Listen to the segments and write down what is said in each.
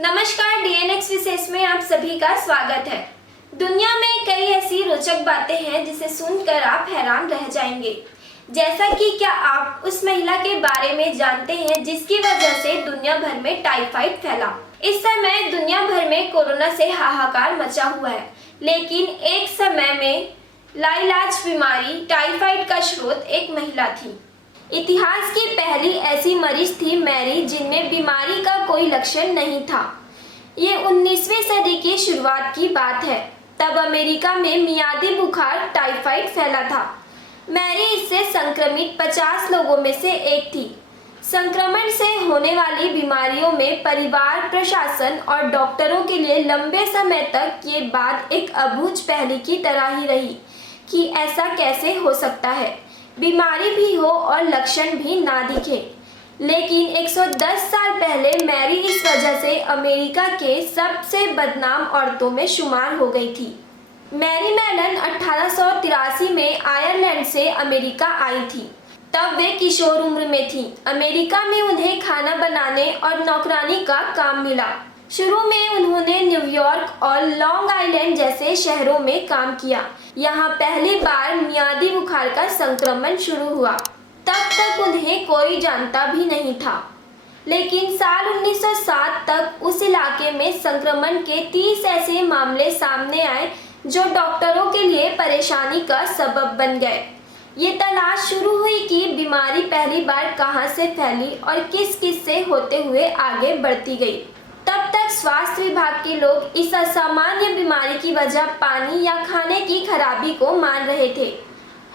नमस्कार, डीएनएक्स विशेष में आप सभी का स्वागत है। दुनिया में कई ऐसी रोचक बातें हैं जिसे सुनकर आप हैरान रह जाएंगे। जैसा कि क्या आप उस महिला के बारे में जानते हैं जिसकी वजह से दुनिया भर में टाइफाइड फैला। इस समय दुनिया भर में कोरोना से हाहाकार मचा हुआ है, लेकिन एक समय में लाइलाज बीमारी टाइफाइड का स्रोत एक महिला थी। इतिहास की पहली ऐसी मरीज थी मैरी, जिनमें बीमारी का कोई लक्षण नहीं था। ये 19वीं सदी की शुरुआत की बात है। तब अमेरिका में मियादी बुखार टाइफाइड फैला था। मैरी इससे संक्रमित 50 लोगों में से एक थी। संक्रमण से होने वाली बीमारियों में परिवार, प्रशासन और डॉक्टरों के लिए लंबे समय तक ये बात एक अबूझ पहेली की तरह ही रही कि ऐसा कैसे हो सकता है, बीमारी भी हो और लक्षण भी ना दिखे। लेकिन 110 साल पहले मैरी इस वजह से अमेरिका के सबसे बदनाम औरतों में शुमार हो गई थी। मैरी मैलन 1883 में आयरलैंड से अमेरिका आई थी। तब वे किशोर उम्र में थी। अमेरिका में उन्हें खाना बनाने और नौकरानी का काम मिला। शुरू में उन्होंने न्यूयॉर्क और लॉन्ग आइलैंड जैसे शहरों में काम किया। यहाँ पहली बार मियादी बुखार का संक्रमण शुरू हुआ। तब तक उन्हें कोई जानता भी नहीं था। लेकिन साल 1907 तक उस इलाके में संक्रमण के 30 ऐसे मामले सामने आए जो डॉक्टरों के लिए परेशानी का सबब बन गए। ये तलाश शुरू हुई कि बीमारी पहली बार कहाँ से फैली और किस किस से होते हुए आगे बढ़ती गई। तब तक स्वास्थ्य विभाग के लोग इस असामान्य बीमारी की वजह पानी या खाने की खराबी को मान रहे थे।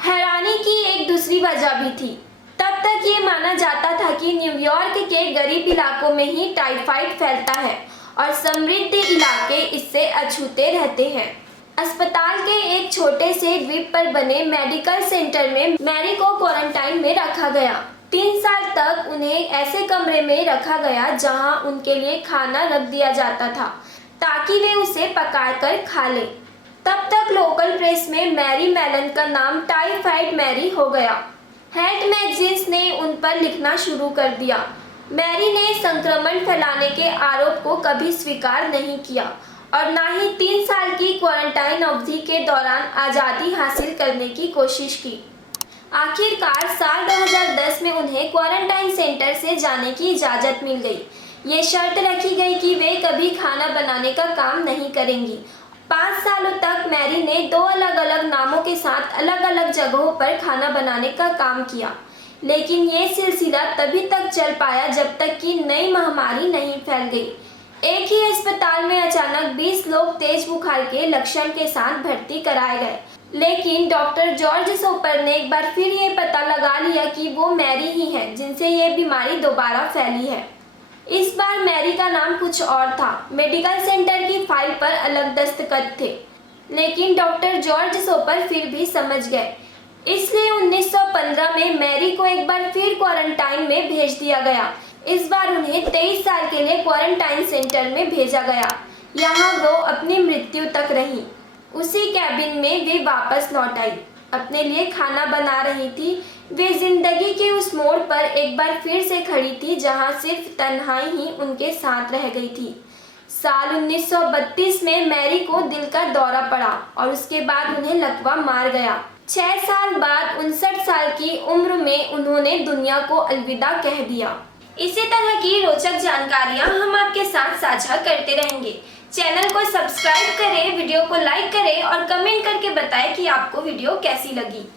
हैरानी की एक दूसरी वजह भी थी। तब तक ये माना जाता था कि न्यूयॉर्क के गरीब इलाकों में ही टाइफाइड फैलता है और समृद्ध इलाके इससे अछूते रहते हैं। अस्पताल के एक छोटे से द्वीप पर बने मेडिकल सेंटर में मैरी को क्वारंटाइन में रखा गया। 3 साल तक उन्हें ऐसे कमरे में रखा गया जहां उनके लिए खाना रख दिया जाता था ताकि वे उसे पकाकर खा लें। तब तक लोकल प्रेस में मैरी मैलन का नाम टाइफाइड मैरी हो गया। हेल्थ मैगजीन्स ने उन पर लिखना शुरू कर दिया। मैरी ने संक्रमण फैलाने के आरोप को कभी स्वीकार नहीं किया और ना ही 3 साल की क्वारंटाइन अवधि के दौरान आज़ादी हासिल करने की कोशिश की। आखिरकार साल 2010 में उन्हें क्वारंटाइन सेंटर से जाने की इजाज़त मिल गई। ये शर्त रखी गई कि वे कभी खाना बनाने का काम नहीं करेंगी। 5 सालों तक मैरी ने 2 अलग अलग नामों के साथ अलग अलग जगहों पर खाना बनाने का काम किया। लेकिन ये सिलसिला तभी तक चल पाया जब तक कि नई महामारी नहीं फैल गई। एक ही अस्पताल में अचानक 20 लोग तेज बुखार के लक्षण के साथ भर्ती कराए गए। लेकिन डॉक्टर जॉर्ज सोपर ने एक बार फिर ये पता लगा लिया कि वो मैरी ही है जिनसे ये बीमारी दोबारा फैली है। इस बार मैरी का नाम कुछ और था। मेडिकल सेंटर की फाइल पर अलग दस्तखत थे, लेकिन डॉक्टर जॉर्ज सोपर फिर भी समझ गए। इसलिए 1915 में मैरी को एक बार फिर क्वारंटाइन में भेज दिया गया। इस बार उन्हें 23 साल के लिए क्वारंटाइन सेंटर में भेजा गया। यहाँ वो अपनी मृत्यु तक रही। उसी कैबिन में वे वापस लौट आई। अपने लिए खाना बना रही थी। वे जिंदगी के उस मोड़ पर एक बार फिर से खड़ी थी जहां सिर्फ तन्हाई ही उनके साथ रह गई थी। साल 1932 में मैरी को दिल का दौरा पड़ा और उसके बाद उन्हें लकवा मार गया। 6 साल बाद 59 साल की उम्र में उन्होंने दुनिया को अलविदा कह दिया। इसी तरह की रोचक जानकारियां हम आपके साथ साझा करते रहेंगे। चैनल को सब्सक्राइब करें, वीडियो को लाइक करें और कमेंट करके बताएं कि आपको वीडियो कैसी लगी।